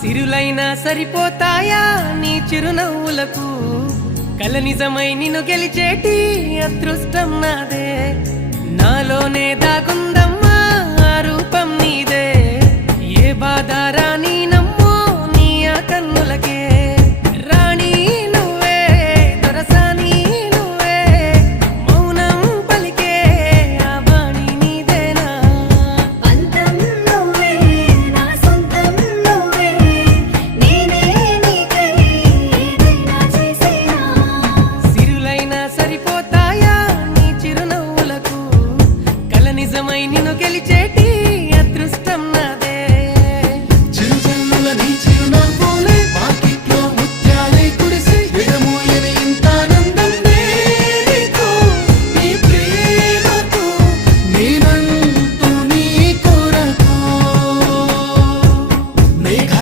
సిరులైనా సరిపోతాయా నీ చిరునవ్వులకు కల నిజమై నిన్ను గెలిచేటి అదృష్టం నాదే నాలోనే దాగుందమ్మా ఆ రూపం నీదే ఏ బాధ రాని